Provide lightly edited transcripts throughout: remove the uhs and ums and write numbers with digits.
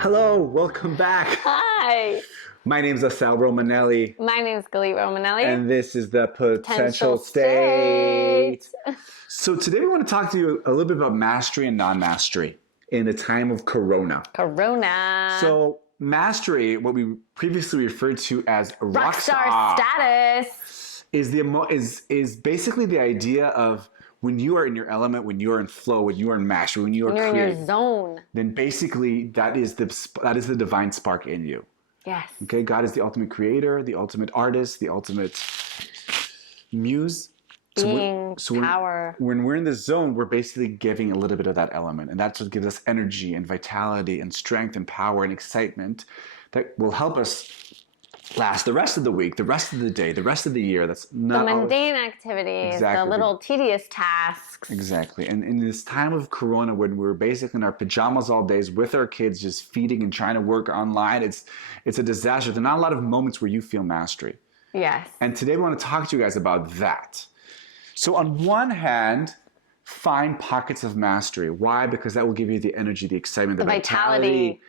Hello, welcome back. Hi, My name's Assael Romanelli, my name is Galit Romanelli. and this is the Potential Potential State. State. So today we want to talk to you a little bit about mastery and non-mastery in the time of Corona. Corona. So mastery, what we previously referred to as Rockstar status. is basically the idea of when you are in your element, when you are in flow, when you are in mastery, when you are You're in creating, your zone. then basically that is the divine spark in you. Yes. Okay, God is the ultimate creator, the ultimate artist, the ultimate muse. Being, So power. when we're in this zone, we're basically giving a little bit of that element. And that's what gives us energy and vitality and strength and power and excitement that will help us last the rest of the week, the rest of the day, the rest of the year. That's not The always... mundane activities, Exactly. the little tedious tasks. Exactly. And in this time of Corona, when we're basically in our pajamas all days with our kids, just feeding and trying to work online, it's a disaster. There are not a lot of moments where you feel mastery. Yes. And today we want to talk to you guys about that. So on one hand, find pockets of mastery. Why? Because that will give you the energy, the excitement, the vitality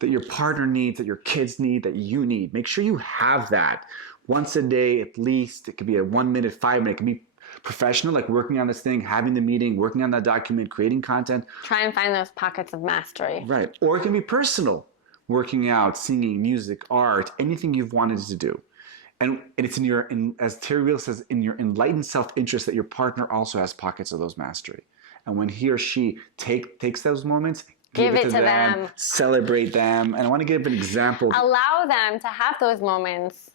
that your partner needs, that your kids need, that you need. Make sure you have that once a day at least. It could be a 1 minute, 5 minute. It can be professional, like working on this thing, having the meeting, working on that document, creating content. Try and find those pockets of mastery. Right. Or it can be personal, working out, singing, music, art, anything you've wanted to do. And it's as Terry Wheel says, in your enlightened self-interest that your partner also has pockets of those mastery. And when he or she takes those moments, give it to them, celebrate them. And I want to give an example. Allow them to have those moments.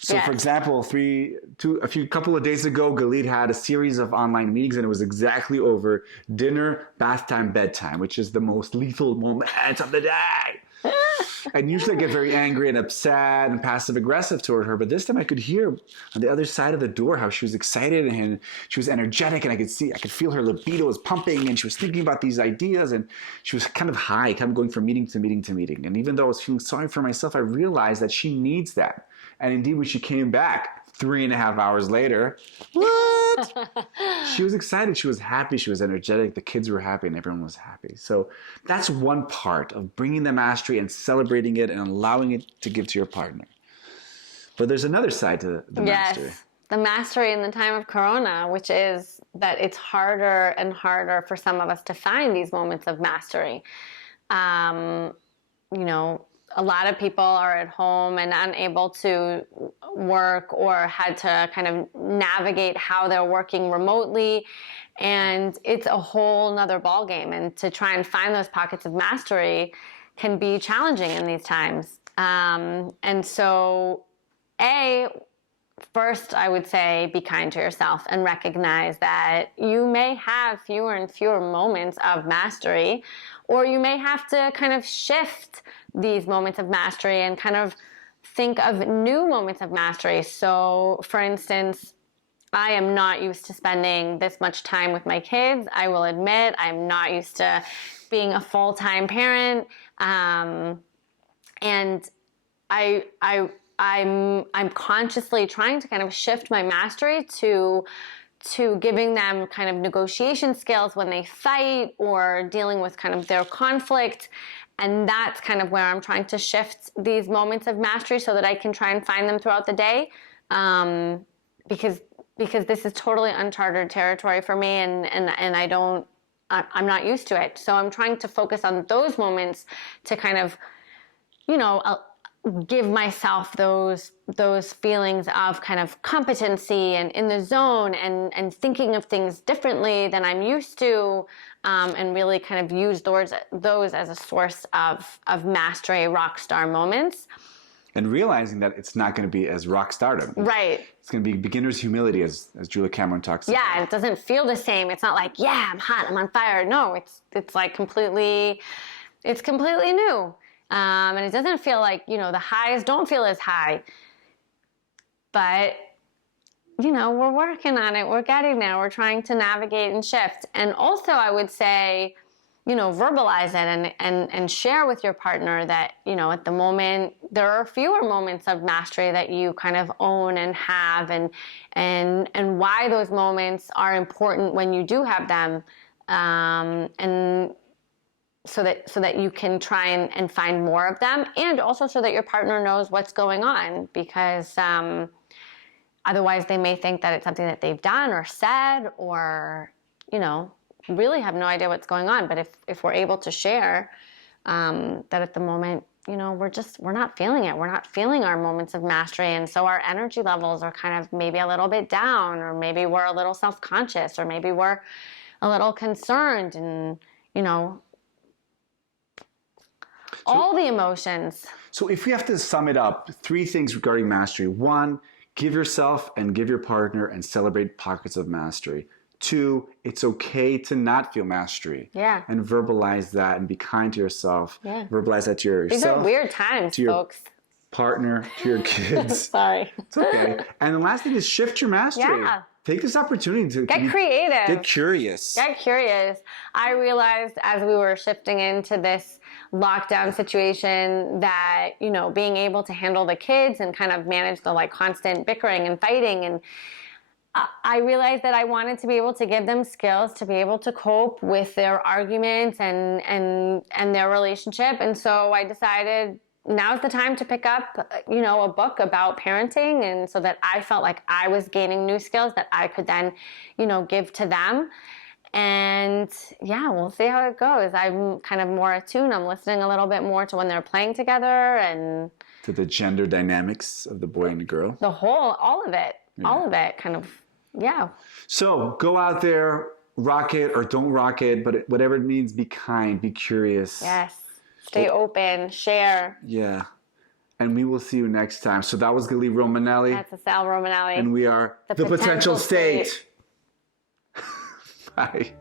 So, for example, a couple of days ago, Galit had a series of online meetings, and it was exactly over dinner, bath time, bedtime, which is the most lethal moments of the day. And usually I get very angry and upset and passive aggressive toward her, but this time I could hear on the other side of the door how she was excited and she was energetic, and I could feel her libido was pumping, and she was thinking about these ideas, and she was kind of high, kind of going from meeting to meeting to meeting. And even though I was feeling sorry for myself, I realized that she needs that. And indeed, when she came back 3.5 hours later, what? She was excited, she was happy, she was energetic, the kids were happy, and everyone was happy. So that's one part of bringing the mastery and celebrating it and allowing it to give to your partner. But there's another side to the mastery. Yes, the mastery in the time of Corona, which is that it's harder and harder for some of us to find these moments of mastery. A lot of people are at home and unable to work or had to kind of navigate how they're working remotely. And it's a whole nother ballgame. And to try and find those pockets of mastery can be challenging in these times. And so, first, I would say be kind to yourself and recognize that you may have fewer and fewer moments of mastery, or you may have to kind of shift these moments of mastery and kind of think of new moments of mastery. So, for instance, I am not used to spending this much time with my kids. I will admit I'm not used to being a full-time parent. And I'm consciously trying to kind of shift my mastery to giving them kind of negotiation skills when they fight or dealing with kind of their conflict. And that's kind of where I'm trying to shift these moments of mastery so that I can try and find them throughout the day. Because this is totally uncharted territory for me, and I'm not used to it. So I'm trying to focus on those moments to kind of, give myself those feelings of kind of competency and in the zone and thinking of things differently than I'm used to, and really kind of use those as a source of mastery, rock star moments. And realizing that it's not going to be as rock stardom. Right. It's going to be beginner's humility, as Julia Cameron talks about. Yeah, it doesn't feel the same. It's not like, yeah, I'm hot, I'm on fire. No, it's like completely new. And it doesn't feel like, the highs don't feel as high. But, we're working on it. We're getting there. We're trying to navigate and shift. And also, I would say, verbalize it and share with your partner that, at the moment, there are fewer moments of mastery that you kind of own and have, and why those moments are important when you do have them. And so that you can try and find more of them, and also so that your partner knows what's going on, because otherwise they may think that it's something that they've done or said, or, you know, really have no idea what's going on. But if we're able to share that at the moment, you know, we're not feeling it. We're not feeling our moments of mastery. And so our energy levels are kind of maybe a little bit down, or maybe we're a little self-conscious, or maybe we're a little concerned, and, you know, all the emotions. So if we have to sum it up, 3 things regarding mastery. 1, give yourself and give your partner and celebrate pockets of mastery. 2, it's okay to not feel mastery. Yeah. And verbalize that and be kind to yourself. Yeah. Verbalize that to yourself. These are weird times, to your folks. partner, to your kids. Sorry. It's okay. And the last thing is shift your mastery. Yeah. Take this opportunity to Get creative. Get curious. Get curious. I realized as we were shifting into this lockdown situation that, you know, being able to handle the kids and kind of manage the like constant bickering and fighting, and I realized that I wanted to be able to give them skills to be able to cope with their arguments and their relationship. And so I decided now's the time to pick up, you know, a book about parenting, and so that I felt like I was gaining new skills that I could then, you know, give to them. And yeah, we'll see how it goes. I'm kind of more attuned. I'm listening a little bit more to when they're playing together, and to the gender dynamics of the boy and the girl. all of it, all of it kind of, yeah. So go out there, rock it or don't rock it, but whatever it means, be kind, be curious. Yes. Stay open, share. Yeah. And we will see you next time. So that was Galit Romanelli. That's Assael Romanelli. And we are The Potential State. Bye.